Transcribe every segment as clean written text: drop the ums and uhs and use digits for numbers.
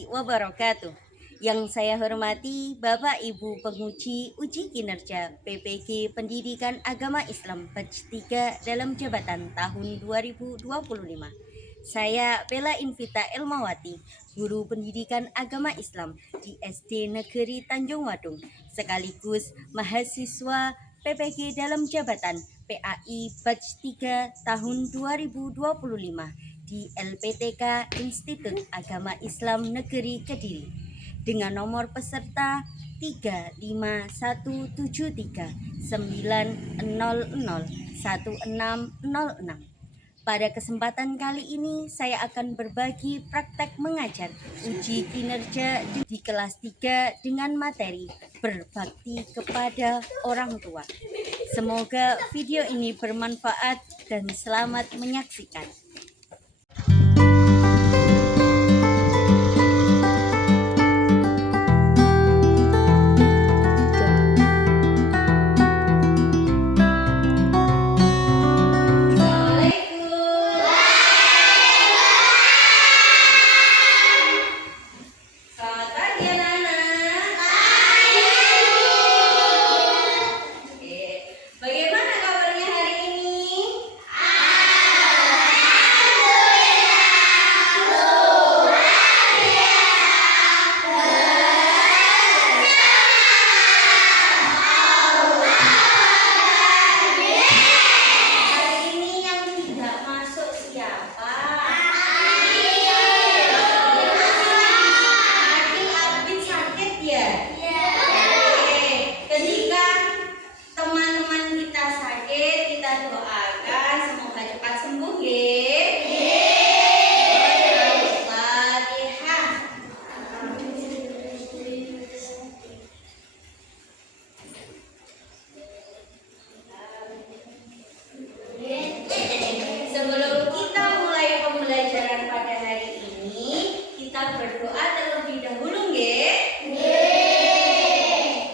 warahmatullahi wabarakatuh. Yang saya hormati Bapak Ibu penguji uji kinerja PPG Pendidikan Agama Islam Batch 3 dalam jabatan tahun 2025. Saya Bella Invita Elmawati, guru pendidikan agama Islam di SD Negeri Tanjung Wadung, sekaligus mahasiswa PPG dalam jabatan PAI Batch 3 tahun 2025 di LPTK Institut Agama Islam Negeri Kediri dengan nomor peserta 3517390016006. Pada kesempatan kali ini saya akan berbagi praktek mengajar uji kinerja di kelas 3 dengan materi berbakti kepada orang tua. Semoga video ini bermanfaat dan selamat menyaksikan. Berdoa terlebih dahulu, nggih.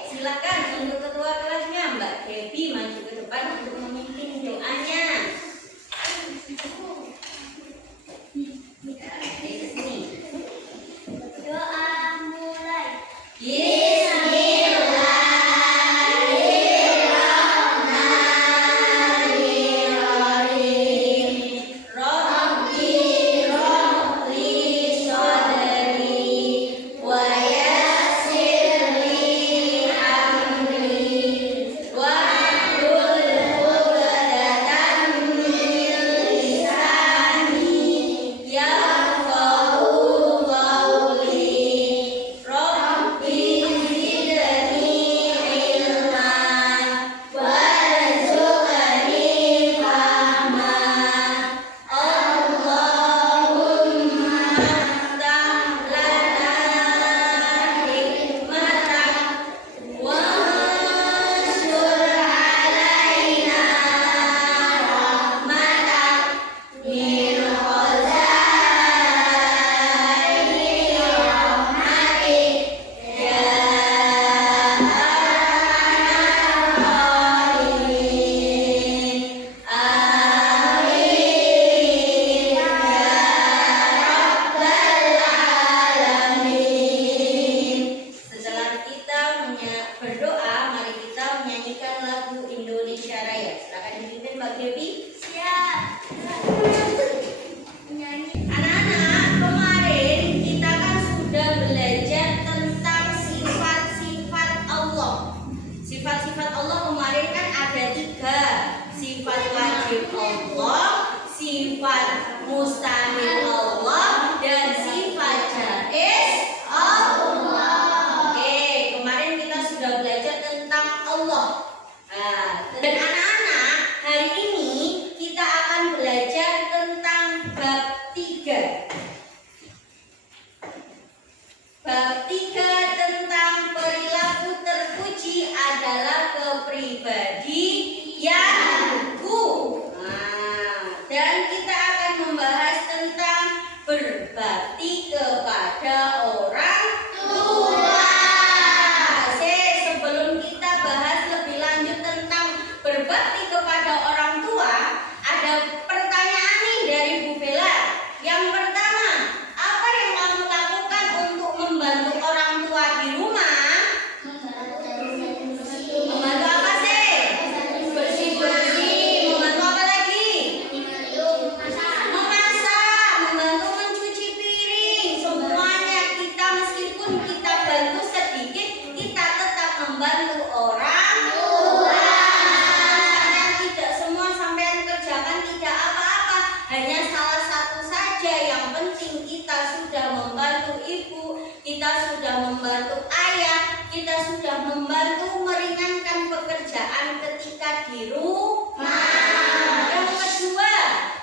Silakan untuk ketua kelasnya Mbak Devi maju ke depan untuk memimpin doanya. Doa mulai. kita sudah membantu meringankan pekerjaan ketika di rumah. Yang kedua,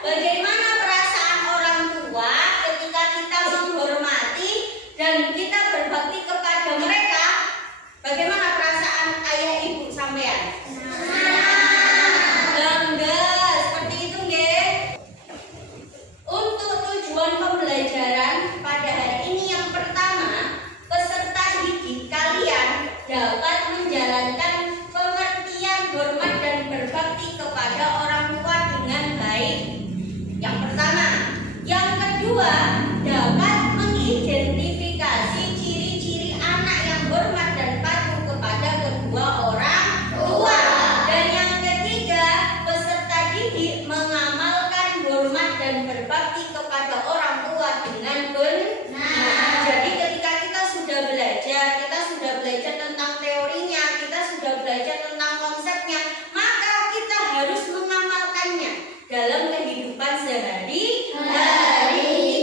bagaimana perasaan orang tua ketika kita menghormati dan kita berbakti kepada mereka? Bagaimana perasaan ayah ibu sampean? Bangga, seperti itu nggih. Untuk tujuan pembelajaran pada hari ini yang pertama, peserta didik kalian dapat menjalankan pengertian hormat dan berbakti kepada orang tua dengan baik. Yang pertama. Yang kedua, dapat mengidentifikasi ciri-ciri anak yang hormat dan patuh kepada kedua orang tua. Dan yang ketiga, peserta didik mengamalkan hormat dan berbakti kepada orang tua dengan benar. Jadi ketika kita sudah belajar tentang teorinya, kita sudah belajar tentang konsepnya, maka kita harus mengamalkannya dalam kehidupan sehari-hari.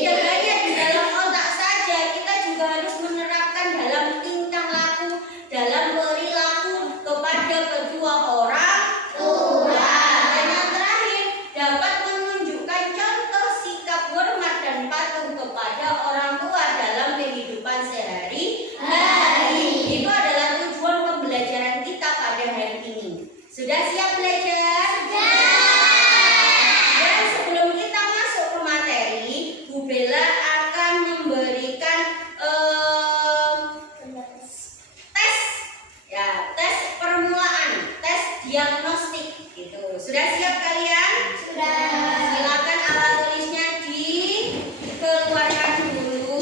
Tidak hanya di dalam otak saja, kita juga harus menerapkan dalam tingkah laku, dalam perilaku kepada kedua orang tua. Dan yang terakhir, dapat menunjukkan contoh sikap hormat dan patuh kepada orang tua dalam kehidupan sehari-hari. Itu adalah tujuan pembelajaran kita pada hari ini. Sudah siap belajar? Dan sebelum kita masuk ke materi, Bu Bella akan memberikan tes, ya, tes permulaan, tes diagnostik gitu. Sudah siap kalian? Sudah. Silakan alat tulisnya dikeluarkan dulu.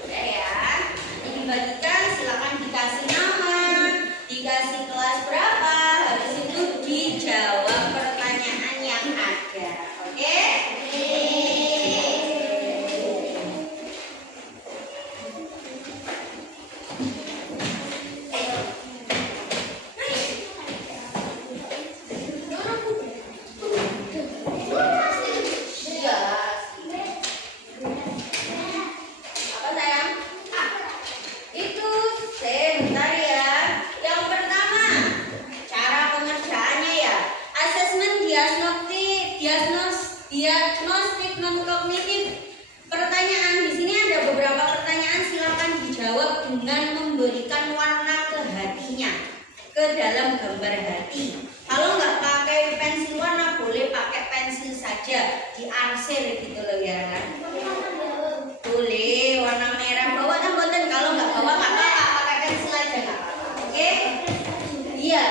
Udah ya. Ini dibagikan, silakan dikasih nama, dikasih kelas berapa, habis itu dijawab pertanyaan yang ada. Oke? Apa sayang? Itu sebentar ya. Yang pertama, cara pengerjaannya ya. Asesmen diagnostik non kognitif. Pertanyaan di sini ada beberapa pertanyaan, silakan dijawab dengan memberikan warna ke hatinya, ke dalam gambar hati. Kalau nggak pakai pensil warna, boleh pakai pensil saja, diarsir gitu loh ya kan. Boleh warna merah, bawa kan boten, kalau nggak bawa nggak apa-apa, pakai pensil aja nggak apa-apa. Oke? Iya,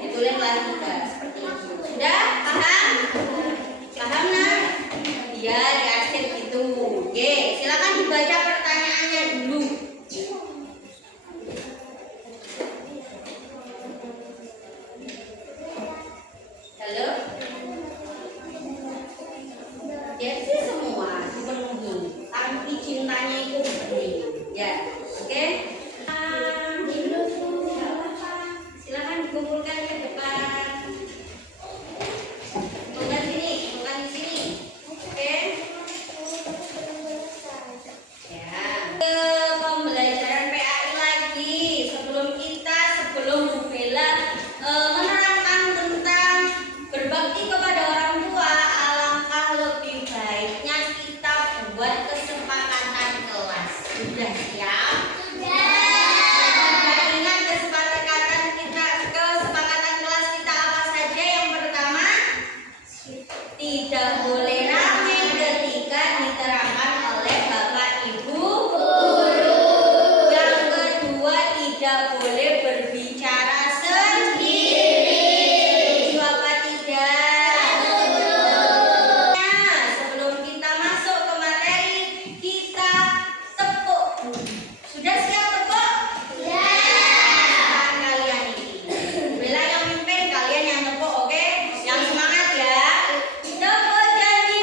ditulis kelas 3 seperti itu. Sudah paham? Paham nah? Iya, diarsir gitu. Oke, silakan dibaca pertanyaannya dulu. Halo? Ya sih semua dipenuhi. Tapi cintanya itu dipenuhi. Ya, oke? Silakan dikumpulkan ke depan. Bukan sini, bukan di sini. Oke? Ya. Ke pembelajaran PAI lagi. Sebelum Bu Bella menerangkan tentang berbakti kepada orang tua, alangkah lebih baiknya kita buat kesepakatan kelas. Sudah siap? Sudah ingat kesepakatan kelas kita apa saja? Yang pertama, tidak boleh ramai ketika diterangkan oleh Bapak Ibu guru. Yang kedua, tidak boleh berbicara sendiri. Setuju apa tidak? Nah, sebelum kita masuk ke materi, kita tepuk. Sudah siap tepuk? Silakan kalian ini. Bella yang mimpin, kalian yang tepuk, oke? Yang semangat ya. Tepuk janji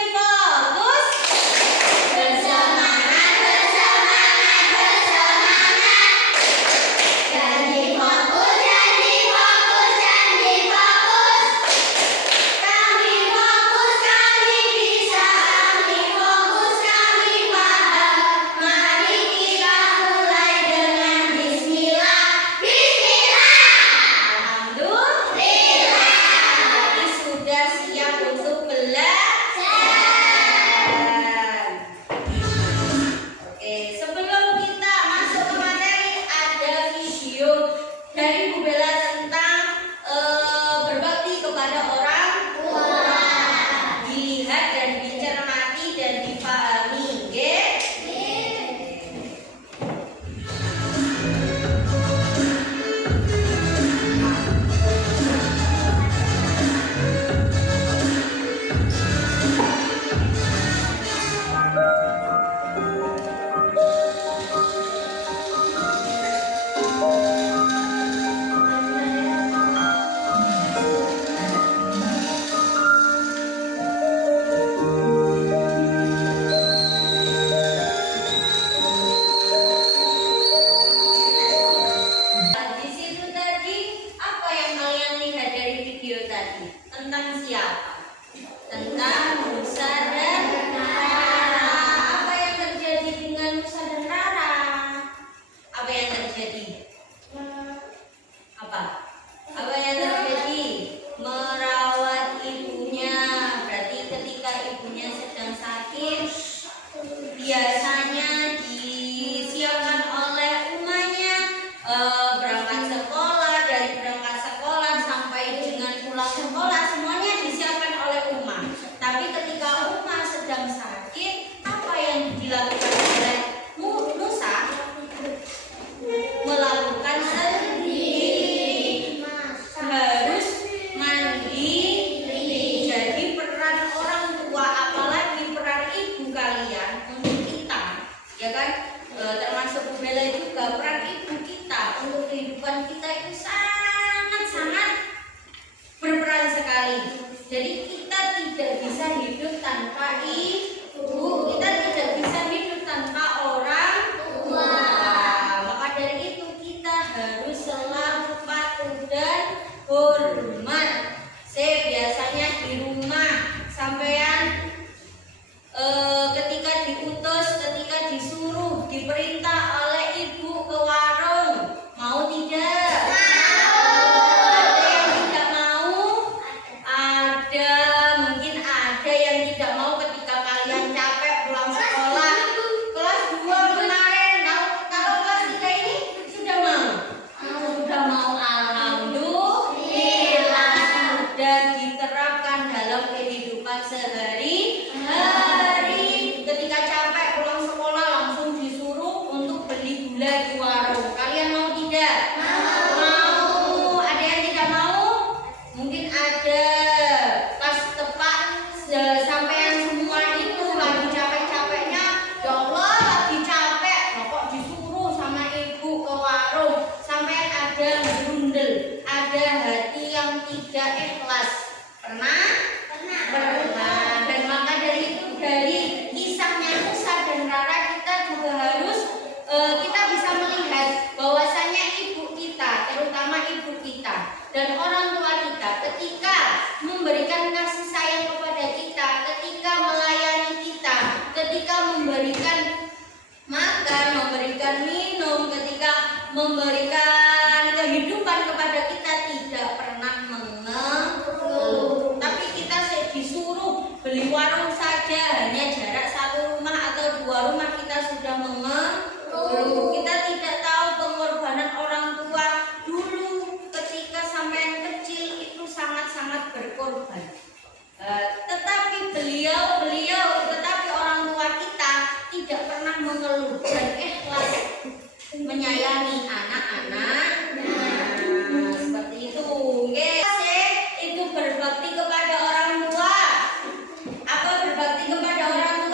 cinta Musa dan Rara. Apa yang terjadi dengan Musa dan Rara? Apa yang terjadi? Apa yang terjadi? Merawat ibunya. Berarti ketika ibunya sedang sakit, biasanya disiapkan oleh umahnya berangkat sekolah, dari berangkat sekolah sampai dengan pulang sekolah semuanya disiapkan oleh umah. Tapi ketika umah sedang sakit, apa yang dilakukan oleh Musa? Melakukan sendiri, harus mandiri. Jadi peran orang tua, apalagi peran ibu kalian untuk kita, ya kan, termasuk Bu Bella juga, peran ibu kita untuk kehidupan kita itu sangat-sangat berperan sekali. Jadi kita tidak bisa hidup tanpa ibu, kita tidak bisa hidup tanpa orang tua. Maka dari itu kita harus selalu patuh dan hormat. Saya biasanya di rumah sampean ketika diutus, ketika disuruh, diperintah oleh ibu ke warung, mau tidak? Ada yang tidak mau? Ada, mungkin ada yang tidak mau ketika kalian capek pulang sekolah. Kelas 2 kemarin, kalau kelas 3 ini sudah mau? Sudah mau, alhamdulillah, sudah diterapkan dalam kehidupan sehari-hari. Ketika capek pulang sekolah langsung disuruh untuk beli gula di warung. Kalian mau tidak? Mau. Ada yang tidak mau? Mungkin ada. Pas tepat sampean semua itu lagi capek-capeknya, ya Allah lagi capek, kok disuruh sama ibu ke warung. Sampean ada grundel, ada hati yang tidak ikhlas. Pernah? Pernah. Dan maka dari itu, dari kisahnya Musa dan Rara, kita juga harus kita bisa melihat bahwasanya ibu kita, terutama ibu kita dan orang tua kita, ketika memberikan kasih sayang kepada kita, ketika melayani kita, ketika memberikan makan, memberikan minum, ketika memberikan kehidupan kepada kita, tidak pernah mengeluh. Tapi kita disuruh beli warung saja, hanya jarak 1 rumah atau 2 rumah kita sudah mengeluh. Kita tidak tahu pengorbanan orang tua dulu ketika sampean kecil itu sangat-sangat berkorban. Tetapi tetapi orang tua kita tidak pernah mengeluh dan ikhlas menyayangi anak-anak. Seperti itu. Itu berbakti kepada orang tua. Apa berbakti kepada orang tua?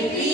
Febri